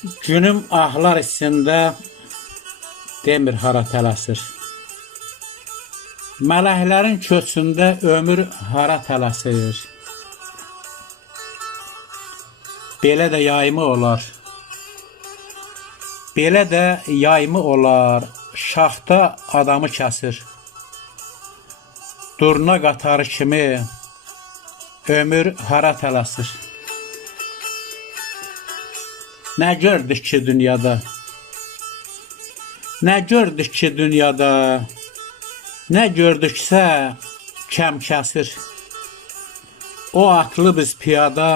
Günüm ahlar içində demir hara tələsir. Mələklərin köçündə ömür hara tələsir. Belə də yayımı olar. Belə də yayımı olar. Şaxta adamı kəsir. Durna qatarı kimi ömür hara tələsir. Nə gördük ki dünyada? Nə gördük ki dünyada? Nə gördüksə kəm kəsir. O atlı biz piyada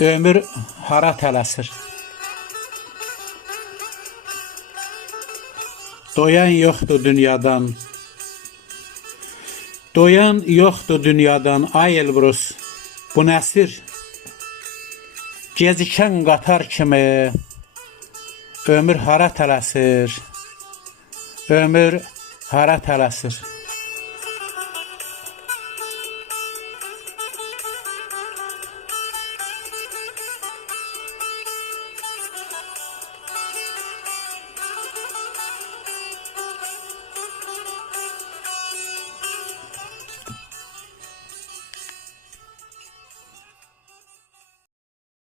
ömür hara tələsir. Doyan yoxdur dünyadan. Doyan yoxdur dünyadan. Ay Elbrus, bu nəsir? Gecikən qatar kimi ömür hara tələsir. Ömür hara tələsir.